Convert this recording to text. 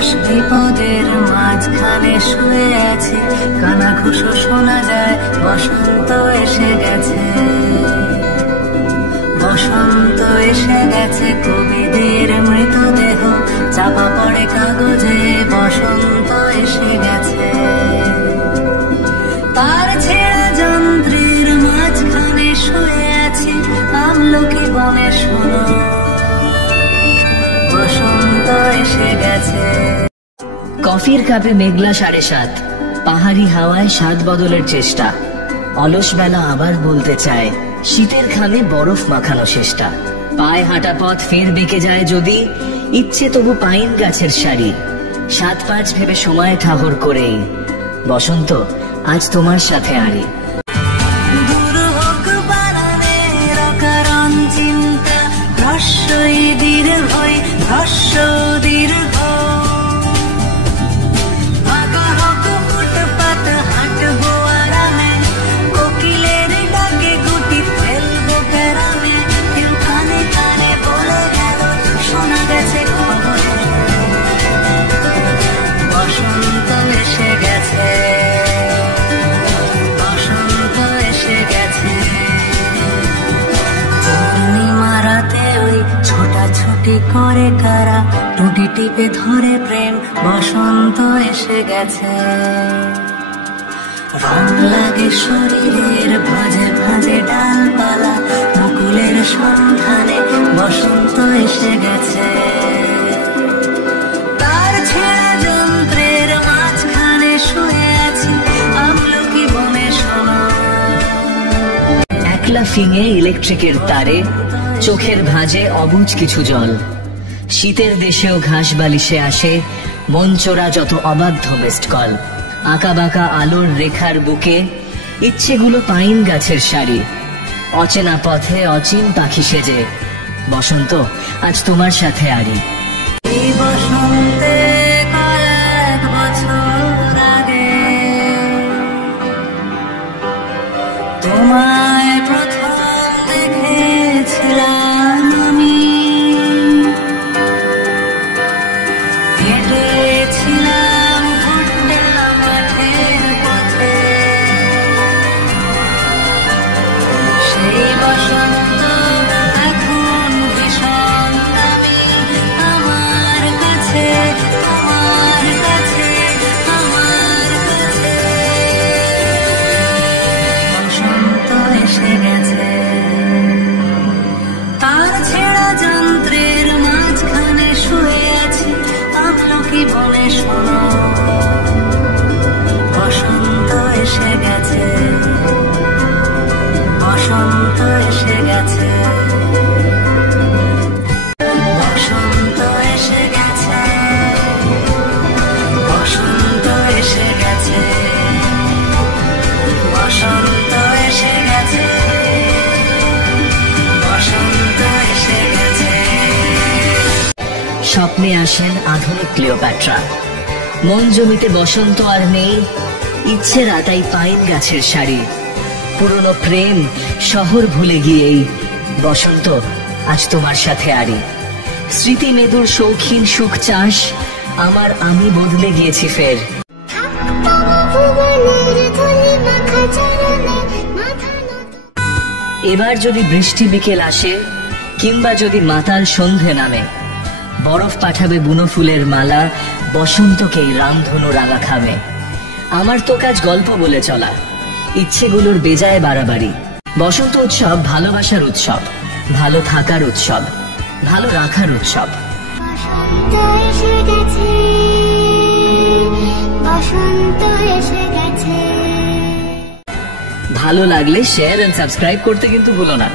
হতাশ বিপদের মাঝখানে শুয়ে আছি, কানাঘুষো শোনা যায়, বসন্ত এসে গেছে, বসন্ত এসে গেছে। কবিদের মৃতদেহ চাপা পড়ে কাগজে, বসন্ত এসে গেছে। তার ছেঁড়া যন্ত্রের মাঝখানে শুয়ে আছি, আমলকি বনে শোনো, বসন্ত এসে গেছে। কফির কাপে মেঘলা 7:30, পাহাড়ি হাওয়ায় স্বাদ বদলের চেষ্টা, অলস বেলা আবার বলতে চায়, শীতের খামে বরফ মাখানো চেষ্টা। পায়ে হাঁটা পথ ফের বেঁকে যায় যদি, ইচ্ছে তবু পাইন গাছের সারি, 7-5 ভেবে সময় ঠাহর করেই, বসন্ত আজ তোমার সাথে আরি। দূর হোক বানানের অকারণ চিন্তা, হ্রস্বই দীর্ঘই, হ্রস্ব দীর্ঘ। ফাঁকা হোক ফুটপাত, হাঁটবো আরামে, কোকিলের ডাকে গুটি ফেলবো প্যারামে। কেউ কানে কানে বলে গেল, শোনা গেছে খবরে, বসন্ত এসে গেছে, বসন্ত এসে গেছে। পূর্ণিমা রাতে ওই ছোটাছুটি করে কারা, টুটি টিপে ধরে প্রেম, বসন্ত এসে গেছে। রং লাগে শরীরের ভাঁজে ভাঁজে ডালপালা, মুকুলের সন্ধানে বসন্ত এসে গেছে। তার ছেঁড়া যন্ত্রের মাঝখানে শুয়ে আছি, আমলকি বনে শোনো। একলা ফিঙে ইলেকট্রিকের তারে, চোখের ভাঁজে অবুঝ কিছু জল, শীতের দেশেও ঘাস বালিশে আসে, মন চোরা যত অবাধ্য মিসড কল। আঁকা বাঁকা আলোর রেখার বুকে, ইচ্ছেগুলো পাইন গাছের সারি, অচেনা পথে অচিন পাখি সেজে, বসন্ত আজ তোমার সাথে আরি। এই বসন্তে কয়েক বছর আগে তোমায় প্রথম দেখেছিলাম আমি, হেঁটেছিলাম ভুট্টা মাঠের পথে, সেই বসন্ত এখন ভীষণ দামি আমার কাছে, আমার কাছে, আমার কাছে। বসন্ত এসে গেছে, তার ছেঁড়া যন্ত্রের মাঝখানে শুয়ে আছি, আমলকি বনে শোনো, বসন্ত এসে গেছে, বসন্ত এসে গেছে, বসন্ত এসে গেছে, বসন্ত এসে গেছে, বসন্ত এসে গেছে, বসন্ত এসে গেছে। স্বপ্নে আসেন আধুনিক ক্লিওপ্যাট্রা, মন জমিতে বসন্ত আর নেই, ইচ্ছে রাতাই পাইন গাছের সারি, পুরনো প্রেম শহর ভুলে গিয়েই, বসন্ত আজ তোমার সাথে আরি। স্মৃতি মেদুর শৌখিন সুখ চাষ, আমার আমি বদলে গিয়েছি ফের। এবার যদি বৃষ্টি বিকেল আসে, কিংবা যদি মাতাল সন্ধে নামে, বরফ পাঠাবে বুনো ফুলের মালা, বসন্তকেই রামধনু রাঙা খামে। আমার তো কাজ গল্প বলে চলা, ইচ্ছেগুলোর বেজায় বাড়াবাড়ি। বসন্ত উৎসব ভালোবাসার উৎসব, ভালো থাকার উৎসব, ভালো রাখার উৎসব। বসন্ত এসে গেছে, বসন্ত এসে গেছে। ভালো লাগলে শেয়ার এন্ড সাবস্ক্রাইব করতে কিন্তু ভুলো না।